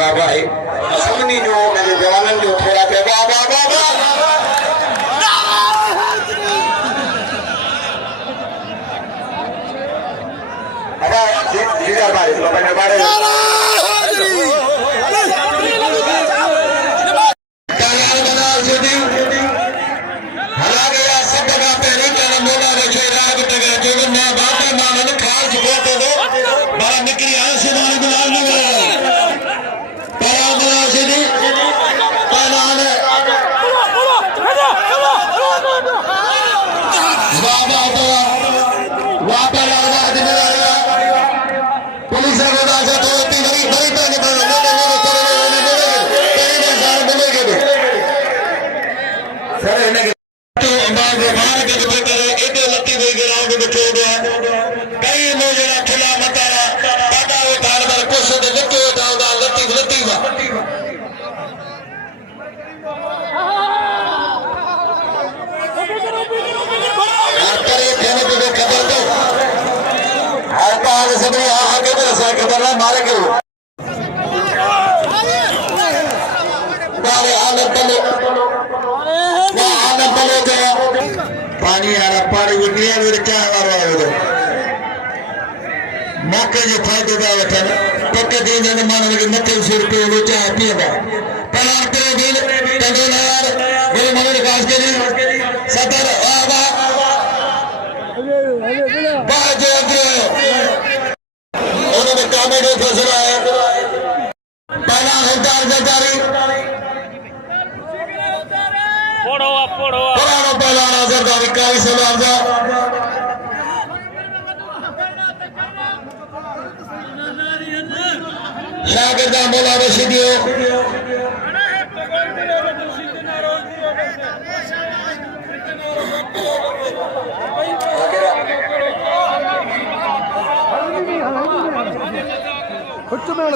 वाह भाई सभिनी जो मेरे जवाननि जो थोड़ा पे वाह वाह वाह वाह अरे जीजा भाई तो मैंने बारे पानी पानी मौके जो फायदो था वठन पक दिन माण्हुनि खे मथे सिर पे चाह पीअंदा पर हिकिड़ो दिन कंदो न यार गुरु मोहम्मद कासगरी सदर आबा बाजो उन्होंने कॉमेडी फैसला है पहला सरदार जजारी पुराना पहला सरदारी काई सलाम दा शागिर्दा मौला रशीदियो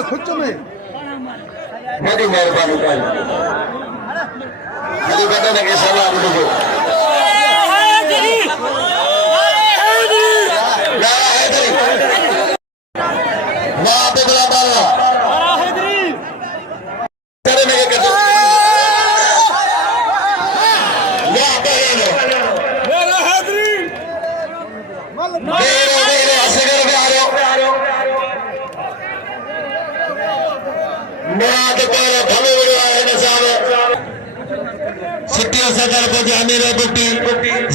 खुच में बड़ी मेहरबानी कर हरी बटन के सलाम दो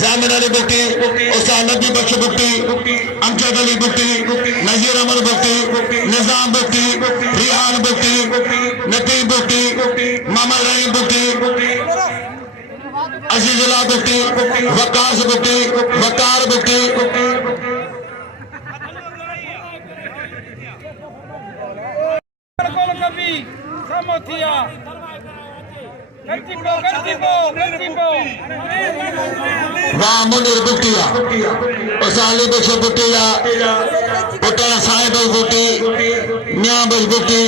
जामिन अली बुट्टी उस्ताद नबी बख्श बुट्टी अमजद अली बुट्टी नजीर अहमद बुट्टी निजाम बुट्टी रिहान बुट्टी नतीब बुट्टी मोहम्मद रहीम बुट्टी अजीजुल्लाह बुट्टी वकास बुट्टी वकार बुट्टी वाह मुनीर बुटिया उसाली बख्श बुटिया पुतला साहिब बुटी मियां बख्श बुटी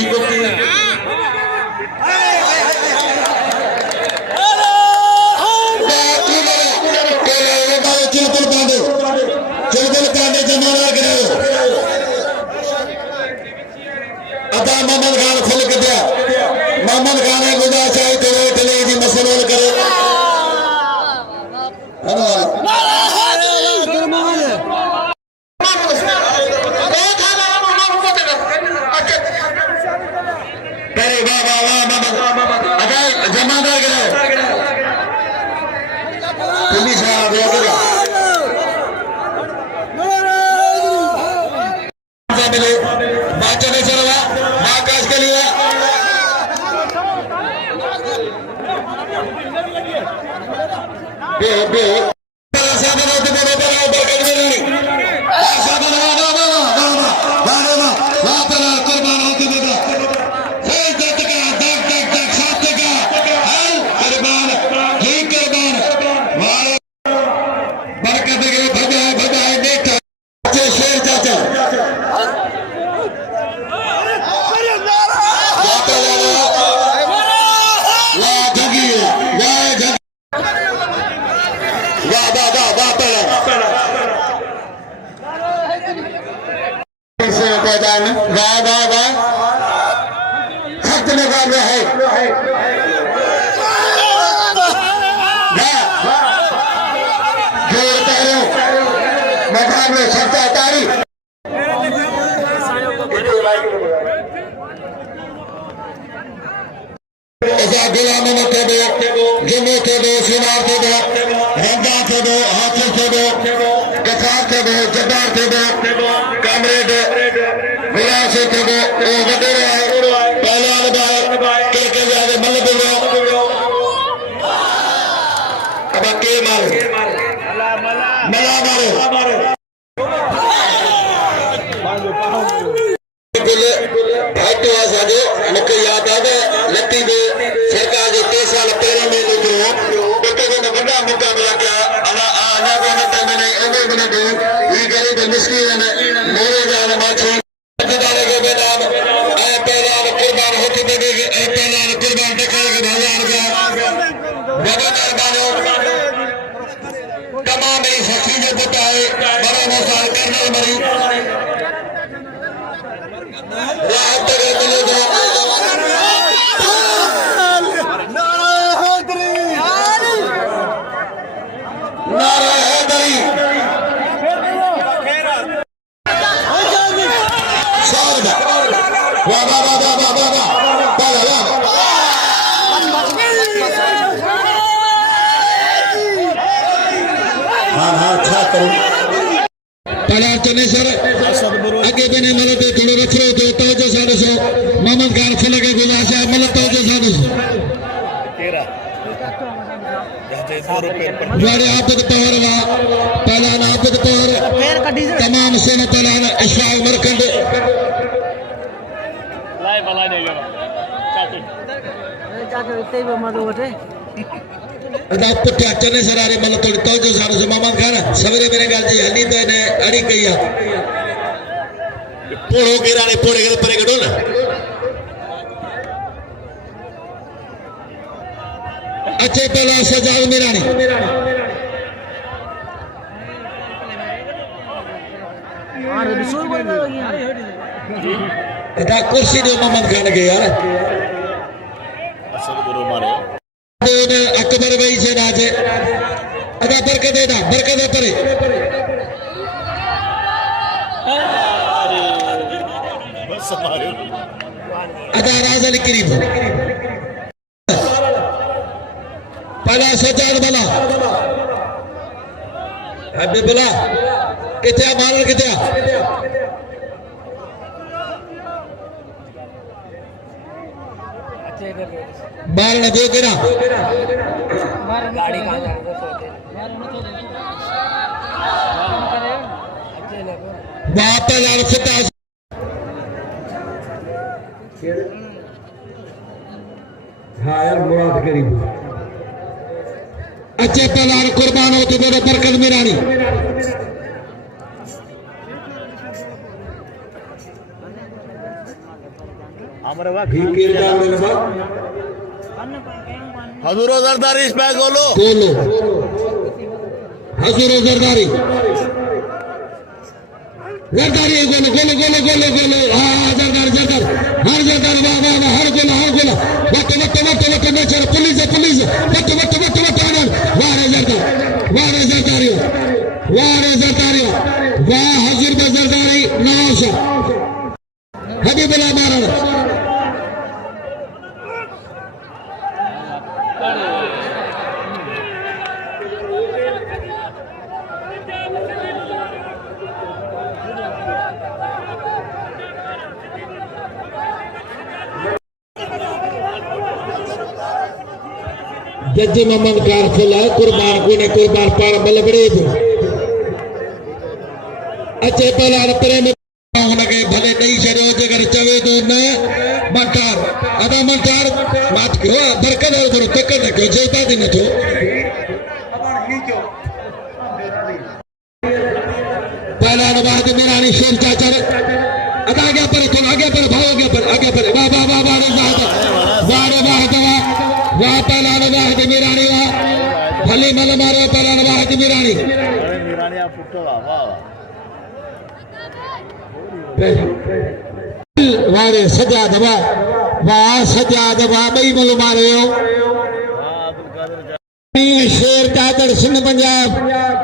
चिलबुल पांडे जमाना करो अदा मोहम्मद खान खुल के दिया मोहम्मद खान ने गुजा चाहे तो टले जी मसलोल करे जमादार करो पुलिस मिले बाचा नहीं चला आकाश के लिए सख्त मुकाबला है। जोर पैरों मुकाबले सख्त तारीख गुलाम थे दो जुम्मे थे दो सिनार थे दो रंगा थे दो हाफिज थे दो कसार थे दो जब्बार थे दो कामरेड विलास थे दो वडेरे पहलवान भाई के ज्यादा मल बोलो अब के मारो मला मारो भाई तो आसाजे मुझे याद आ गया लत्ती दे सरकार जो 3 साल पहले में निकलो तो ने बड़ा मुकाबला किया अला आना को न मैंने एने बने दो ये गरीब मिस्किन ने मेरे जान माछी दारे के बेनाम ए पहला कुर्बान होते देगे ए पहला कुर्बान दिखाए के भगवान का बाबा तमाम इस हकीम बताए बड़ा मसाल करने मरी रात तक मिले दो सर आगे बने मतलब थोड़ा रख रहे हो तो जो सारे सो मोहम्मद खान फल के गुलास है मतलब तो जो सारे वाले आपद पहर वा पहला आपद पहर तमाम सेना तलान इशराक मरकंद लाई बला नहीं गया चाचा इतने ही मत होते अदा पुट्ठा चने सरारे मतलब थोड़ी तो जो सारे सो मोहम्मद खान सवेरे मेरे गाल जी हली तो ने अड़ी कहिया पोड़ो के राने पोड़े के परे करो ना अच्छे पहला सजाद मिरानी अदा कुर्सी दो मोहम्मद खान के यार अकबर भाई से राजे अदा बरकत है परे अदा राज अली करीब पहला सजाद बला अबे बला किथे मारन किथे मारन दो केरा गाड़ी कहां जा बाप लाल फटा हाँ यार मुराद करीब अच्छे पहलान कुर्बान होते थे बरकत मिरानी हजूरो जरदारी इस बैग बोलो हजूरो जरदारी जरदारी गोलो गोलो गोलो गोलो गोलो हाँ जरदार जरदार हर जरदार वाह वाह वाह हर गोला वट वट वट वट नेचर पुलिस वट वट वट वट आनंद वारे जरदारियो वाह हजूर जरदारी नौश हबीबुल्लाह मारन जज मोहम्मद कार खुला कुर्बान को ने कुर्बान पार बलबड़े अच्छे पहला प्रेम लगे भले नहीं छो जगह चवे तो न मंटार अदा मंटार बात क्यों बरकत है बरो तक न क्यों जेता दिन तो पहला नवाज मिरानी शेर चाचा अदा आगे पर भाव आगे पर वाह वाह वाह वाह वाह पहला नवाज मिरानी वाह भले मल मारो पहला नवाज मिरानी वारे सजा दबा वाह सजाद वाह बई मुल मारियो शेर का दर्शन पंजाब